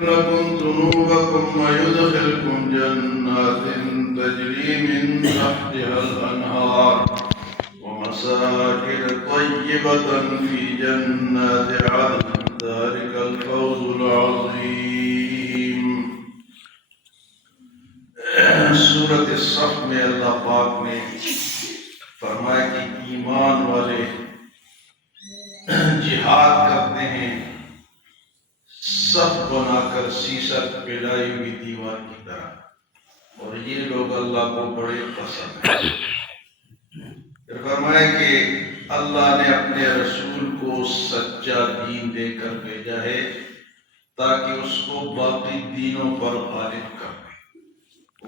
لكم ذنوبكم ويدخلكم جنات تجري من تحتها الأنهار ومساكن طيبة في جنات عدن ذلك الفوز العظيم. سورۃ الصف میں اللہ پاک نے فرمایا کہ ایمان والے جہاد کرتے ہیں صف بنا کر سیسہ پھیلائی ہوئی دیوار کی طرح، اور یہ لوگ اللہ کو بڑے پسند ہیں۔ پھر فرمایا کہ اللہ نے اپنے رسول کو سچا دین دے کر بھیجا ہے تاکہ اس کو باقی دینوں پر غالب کر دے۔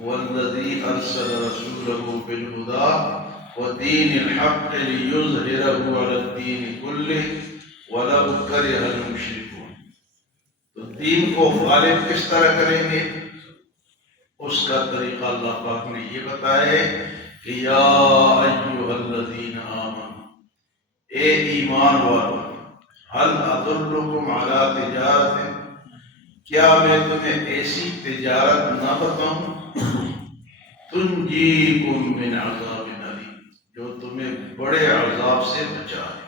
والذی ارسل رسولہ بالہدی ودین الحق لیظہرہ علی الدین کلہ ولو کرہ المشرکون۔ تو دین کو غالب کس طرح کریں گے، اس کا طریقہ اللہ پاک نے یہ بتایا ہے کہ یا ایھا الذین آمنوا، اے ایمان والو، هل ادلکم علی تجارت، کیا میں تمہیں ایسی تجارت نہ بتاؤں تنجیکم من عذاب علیم، جو تمہیں بڑے عذاب سے بچا لے،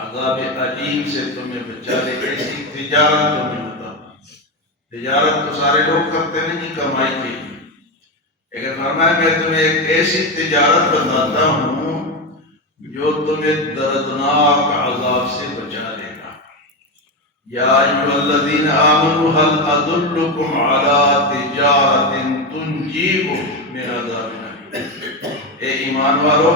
عذاب علیم سے تمہیں بچا لے۔ ایسی تجارت تمہیں بتاؤں۔ تجارت تو سارے لوگ کرتے نہیں کمائی کے لیے، لیکن فرمایا میں تمہیں ایک ایسی تجارت بتاتا ہوں جو تمہیں دردناک عذاب سے بچا لے گا۔ یا ایھا الذین آمنوا هل ادلکم علی تجارت تنجیکم من عذاب علیم، اے ایمان والو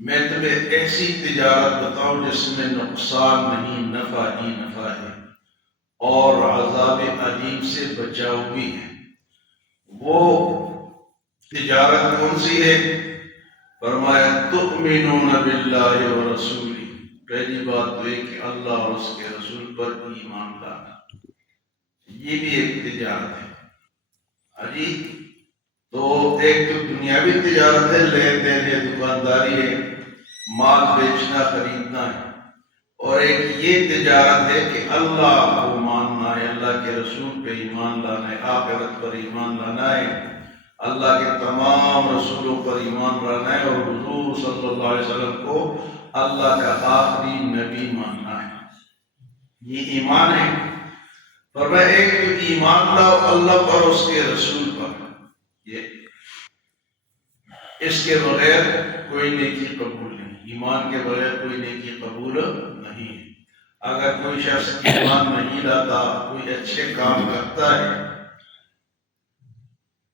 میں تمہیں ایسی تجارت بتاؤں جس میں نقصان نہیں، نفع ہی نفع ہے، اور عذاب علیم سے بچاؤ بھی ہے۔ وہ تجارت کون سی ہے؟ فرمایا تؤمنون باللہ ورسولہ، پہلی بات تو ہے کہ اللہ اور اس کے رسول پر ایمان لانا، یہ بھی ایک تجارت ہے۔ جی تو ایک تو دنیاوی تجارت ہے، لین دین ہے، دکانداری ہے، مال بیچنا خریدنا ہے، اور ایک یہ تجارت ہے کہ اللہ کو ماننا ہے، اللہ کے رسول پہ ایمان لانا ہے، آخرت پر ایمان لانا ہے، اللہ کے تمام رسولوں پر ایمان لانا ہے، اور حضور صلی اللہ علیہ وسلم کو اللہ کا آخری نبی ماننا ہے۔ یہ ایمان ہے۔ فرمایا ایک تو ایمان لاؤ اللہ پر، اس کے رسول پر، یہ اس کے بغیر کوئی نیکی قبول نہیں، ایمان کے بغیر کوئی نیکی قبول نہیں ہے۔ اگر کوئی شخص ایمان نہیں لاتا، کوئی اچھے کام کرتا ہے،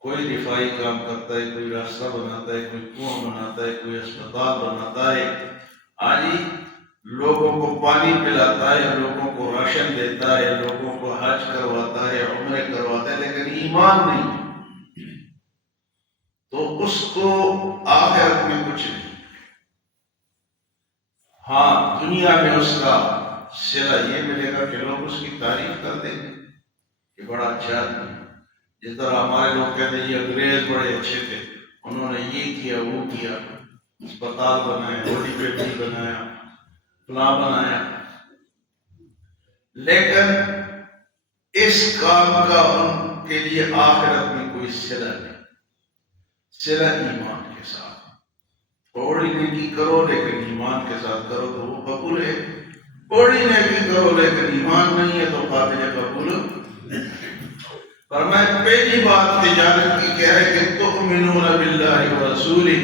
کوئی رفائی کام کرتا ہے، کوئی راستہ بناتا ہے، کوئی کنواں بناتا ہے، کوئی اسپتال بناتا ہے، آج لوگوں کو پانی پلاتا ہے، لوگوں کو راشن دیتا ہے، لوگوں کو حج کرواتا ہے، عمرے کرواتا ہے، لیکن ایمان نہیں تو اس کو آخرت میں کچھ نہیں۔ ہاں دنیا میں اس کا صلہ یہ ملے گا کہ لوگ اس کی تعریف کر دیں گے کہ بڑا اچھا آدمی ہے۔ جس طرح ہمارے لوگ کہتے ہیں یہ انگریز بڑے اچھے تھے، انہوں نے یہ کیا وہ کیا، اسپتال بنایا، روڈی پیٹی بنایا، فلاں بنایا، لیکن اس کام کا ان کے لیے آخرت میں کوئی صلہ نہیں۔ صلہ ایمان کے ساتھ، تھوڑی نیکی کرو لیکن ایمان کے ساتھ کرو تو وہ قبول ہے، تھوڑی نیکی کرو لیکن ایمان نہیں ہے تو قابل قبول نہیں۔ فرمایا پہلی بات تجارت کی کیا ہے کہ تؤمنون باللہ ورسولہ،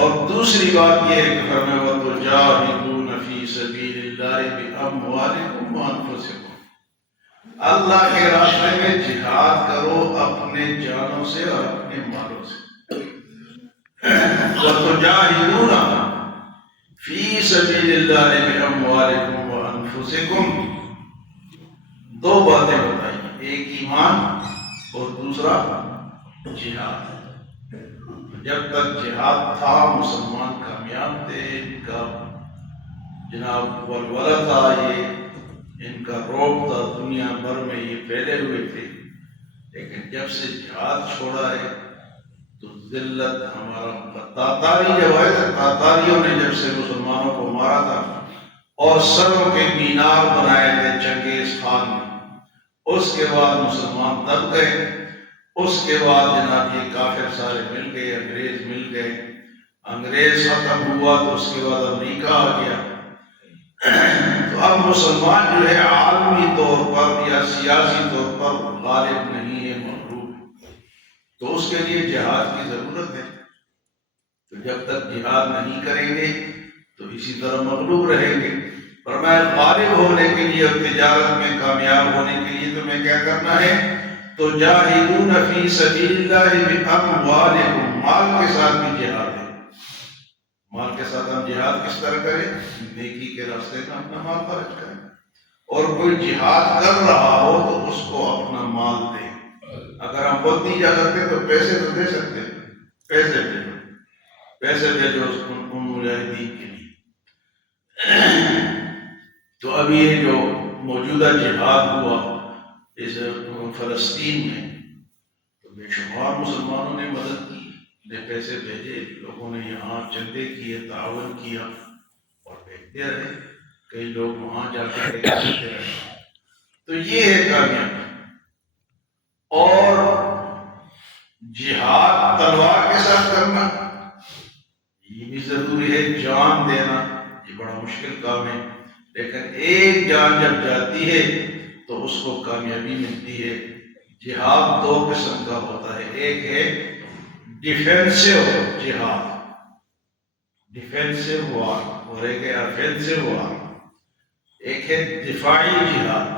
اور دوسری بات یہ ہے کہ فرمایا وتجاہدون فی سبیل اللہ باموالکم وانفسکم، اللہ کے راستے میں جہاد کرو اپنے جانوں سے اور اپنے مالوں سے۔ وتجاہدون فی سبیل اللہ باموالکم وانفسکم، دو باتیں بتائی، ایک ایمان اور دوسرا جہاد۔ جب تک جہاد تھا مسلمان کامیاب تھے، ان کا جناب ولولہ تھا، یہ ان کا روب تھا، دنیا بھر میں یہ پھیلے ہوئے تھے، لیکن جب سے جہاد چھوڑا ہے تو ذلت ہمارا تاتاری جب آئے تھے، تاتاریوں نے جب سے مسلمانوں کو مارا تھا اور سروں کے مینار بنائے تھے، چنگیز اس کے بعد مسلمان دب گئے، اس کے بعد جناب یہ کافر سارے مل گئے، انگریز مل گئے، انگریز ختم ہوا تو اس کے بعد امریکہ آ گیا۔ تو اب مسلمان جو ہے عالمی طور پر یا سیاسی طور پر غالب نہیں ہے، مغلوب ہے، تو اس کے لیے جہاد کی ضرورت ہے۔ تو جب تک جہاد نہیں کریں گے تو اسی طرح مغلوب رہیں گے۔ فرمایا غالب ہونے کے لیے اور تجارت میں کامیاب ہونے کے لیے تمہیں کیا کرنا ہے؟ تو جاہدون فی سبیل اللہ باموالکم، مال کے ساتھ بھی جہاد ہے۔ مال کے ساتھ ہم جہاد کس طرح کریں؟ نیکی کے راستے میں اپنا مال خرچ کریں، اور کوئی جہاد کر رہا ہو تو اس کو اپنا مال دیں۔ اگر ہم خود نہیں جا سکتے تو پیسے تو دے سکتے ہیں، پیسے بھیجو، پیسے بھیجو ان مجاہدین کے لیے۔ تو اب یہ جو موجودہ جہاد ہوا اس فلسطین میں، تو بے شمار مسلمانوں نے مدد کی، نے پیسے بھیجے، لوگوں نے یہاں چندے کیے، تعاون کیا اور بھیجتے رہے، کئی لوگ وہاں جا کے دیکھتے رہے۔ تو یہ ہے کامیابی۔ اور جہاد تلوار کے ساتھ کرنا یہ بھی ضروری ہے، جان دینا یہ بڑا مشکل کام ہے، لیکن ایک جان جب جاتی ہے تو اس کو کامیابی ملتی ہے۔ جہاد دو قسم کا ہوتا ہے، ایک ہے ڈیفینسو جہاد، ڈیفینسو وار، اور ایک ہے آفینسو وار۔ ایک ہے دفاعی جہاد،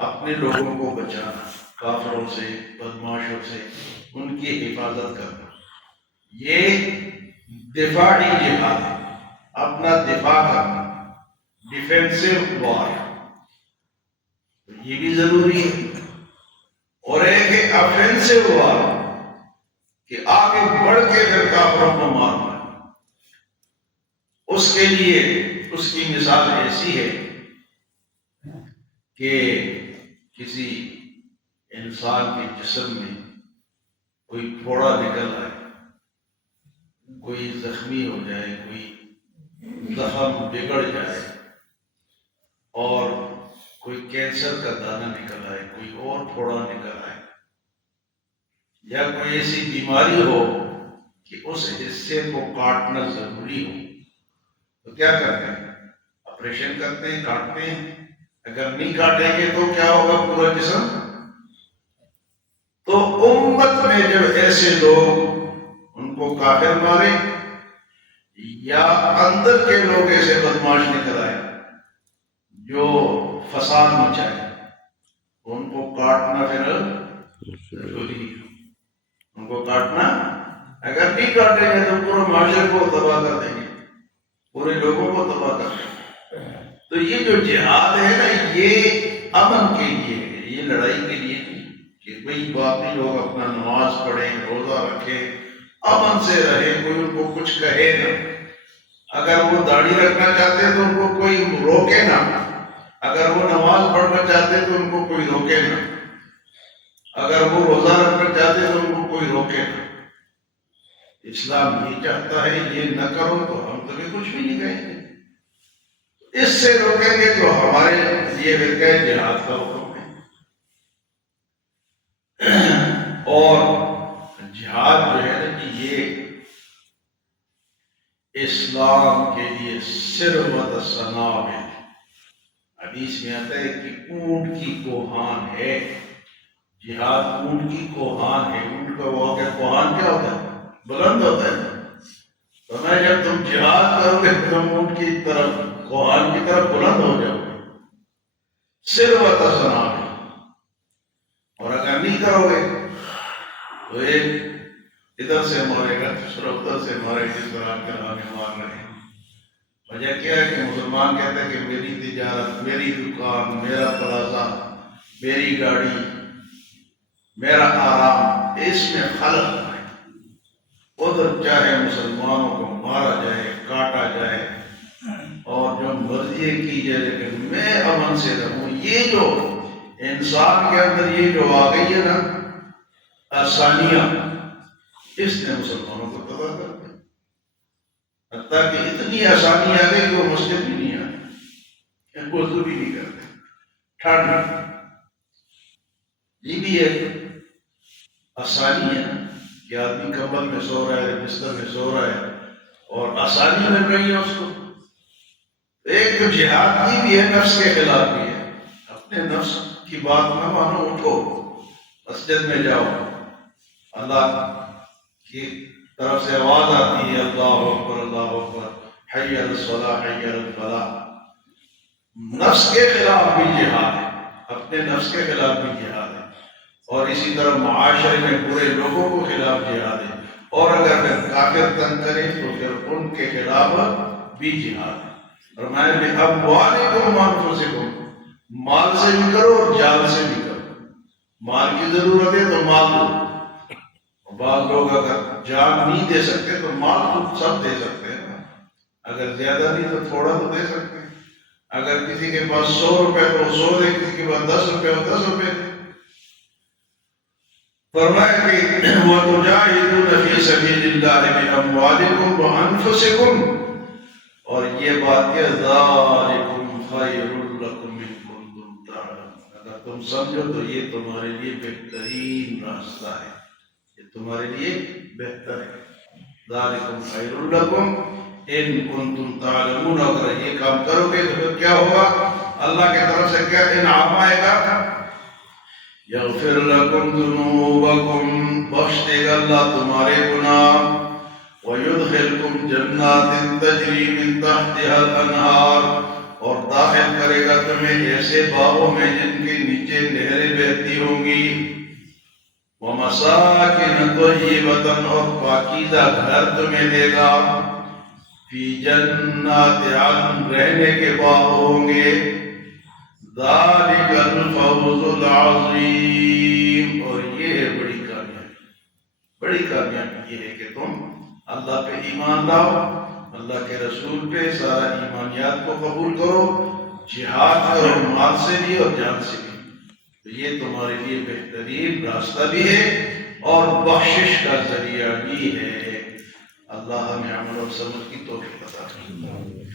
اپنے لوگوں کو بچانا، کافروں سے، بدماشوں سے ان کی حفاظت کرنا، یہ دفاعی جہاد ہے، اپنا دفاع کرنا، ڈیفینسو وار، یہ بھی ضروری ہے۔ اور ایک ہے آفینسو وار، کہ آگے بڑھ کے پھر کافروں کو مارنا۔ اس کے لیے اس کی مثال ایسی ہے کہ کسی انسان کے جسم میں کوئی پھوڑا نکل آئے، کوئی زخمی ہو جائے، کوئی زخم بگڑ جائے، اور کوئی کینسر کا دانہ نکل آئے، کوئی اور پھوڑا نکل آئے، یا کوئی ایسی بیماری ہو کہ اس حصے کو کاٹنا ضروری ہو، تو کیا کرتے ہیں؟ آپریشن کرتے ہیں، کاٹتے ہیں۔ اگر نہیں کاٹیں گے تو کیا ہوگا؟ پورا جسم۔ تو امت میں جب ایسے لوگ ان کو کافر مارے یا اندر کے لوگ ایسے بدماش نکل آئے جو فساد مچائے، ان کو کاٹنا پھر ضروری ہے۔ ان کو کاٹنا، اگر نہیں کاٹیں گے تو پورے معاشرے کو تباہ کر دیں گے، پورے لوگوں کو تباہ کر دیں گے۔ تو یہ جو جہاد ہے نا، یہ امن کے لیے ہے، یہ لڑائی کے لیے نہیں کہ بھئی باقی لوگ اپنا نماز پڑھیں، روزہ رکھیں، امن سے رہے، کوئی ان کو کچھ کہے نہ۔ اگر وہ داڑھی رکھنا چاہتے تو ان کو کوئی روکے نہ، اگر وہ نماز پڑھنا چاہتے تو ان کو کوئی روکے نہ، اگر وہ روزہ رکھنا چاہتے تو ان کو کوئی روکے نہ۔ اسلام یہ چاہتا ہے یہ نہ کرو تو ہم تمہیں کچھ بھی نہیں کہیں گے، اس سے روکیں گے تو ہمارے لیے کہ جہاد کا حکم ہے۔ اور جہاد جو ہے نا کہ یہ اسلام کے لیے ثروت صناب ہے۔ حدیث میں آتا ہے کہ اونٹ کی کوہان ہے، جہاد اونٹ کی کوہان ہے۔ اونٹ کا وہ کیا کوہان کیا ہوتا ہے؟ بلند ہوتا ہے۔ تو میں جب تم جہاد کرو گے تم اونٹ کی طرف، کوہان کی طرف بلند ہو جاؤ گے، ثروت صناب ہے۔ اور اگر نہیں کرو گے تو ایک ادھر سے مارے گا، دوسرا ادھر سے مارے، جس طرح کے ہمیں مار رہے ہیں۔ وجہ کیا ہے کہ مسلمان کہتے ہیں کہ میری تجارت، میری دکان، میرا پلازہ، میری گاڑی، میرا آرام، اس میں خلل ہے۔ ادھر چاہے مسلمانوں کو مارا جائے، کاٹا جائے اور جو مرضی کی جائے، لیکن میں امن سے رہوں۔ یہ جو انسان کے اندر یہ جو آ گئی ہے نا آسانیاں، اس نے مسلمانوں کو تباہ کر دیا۔ حتیٰ کہ اتنی آسانی آ گئی کہ وہ مسجد بھی نہیں آتے، وضو بھی نہیں کرتے، ٹھنڈ یہ بھی ایک آسانی ہے کہ آدمی کمبل میں سو رہا ہے، بستر میں سو رہا ہے اور آسانی مل رہی ہے اس کو۔ ایک تو جہاد کی بھی ہے، نفس کے خلاف بھی ہے۔ اپنے نفس کی بات نہ مانو، اٹھو مسجد میں جاؤ، اللہ کی طرف سے آواز آتی ہے اللہ اکبر اللہ اکبر، حی علی الصلاح حی علی الفلاح۔ نفس کے خلاف بھی جہاد ہے، اپنے نفس کے خلاف بھی جہاد ہے، اور اسی طرح معاشرے میں برے لوگوں کو خلاف جہاد ہے، اور اگر پھر کافر تنگ کریں تو پھر ان کے خلاف بھی جہاد ہے۔ فرمایا بِأَمْوَالِكُمْ وَأَنفُسِكُمْ، مال سے بھی کرو اور جان سے بھی کرو۔ مال کی ضرورت ہے تو مال دو، بعض لوگ اگر جان نہیں دے سکتے تو مال تو سب دے سکتے ہیں نا، اگر زیادہ نہیں تو تھوڑا تو دے سکتے ہیں۔ اگر کسی کے پاس 100 روپے تو 100 دے، کسی کے پاس 10 روپے ہو 10 روپے دے۔ فرمایا کہ وَتُجَاهِدُونَ فِي سَبِيلِ اللَّهِ بِأَمْوَالِكُمْ وَأَنفُسِكُمْ، اور یہ بات کہ ذَلِكُمْ خَيْرٌ لَكُمْ إِن كُنتُمْ تَعْلَمُونَ، اگر تم سمجھو تو یہ تمہارے لیے بہترین راستہ ہے، یہ تمہارے لیے بہتر ہے۔ ذَلِكُمْ خَيْرٌ لَكُمْ إِن كُنتُمْ تَعْلَمُونَ، اگر یہ کام کرو گے تو پھر کیا ہوگا؟ اللہ کی طرف سے کیا انعام آئے گا؟ یغفر لکم ذنوبکم، بخش دے گا اللہ تمہارے گناہ، وَيُدْخِلْكُمْ جَنَّاتٍ تَجْرِي مِن تَحْتِهَا الْأَنْهَارُ، اور داخل کرے گا تمہیں ایسے باغوں میں جن کے نیچے نہریں بہتی ہوں گی، وَمَسَاكِنَ طَيِّبَةً، اور پاکیزہ گھر تمہیں دے گا، فِي جَنَّاتِ عَدْنٍ، رہنے کے باغ ہوں گے، ذَلِكَ الْفَوْزُ الْعَظِيمُ، اور یہ ہے بڑی کامیابی۔ بڑی کامیابی یہ ہے کہ تم اللہ پہ ایمان لاؤ، اللہ کے رسول پہ سارا ایمانیات کو قبول کرو، جہاد کرو مال سے بھی اور جان سے بھی، تو یہ تمہارے لیے بہترین راستہ بھی ہے اور بخشش کا ذریعہ بھی ہے۔ اللہ ہمیں عمل اور سمجھ کی توفیق عطا فرمائے۔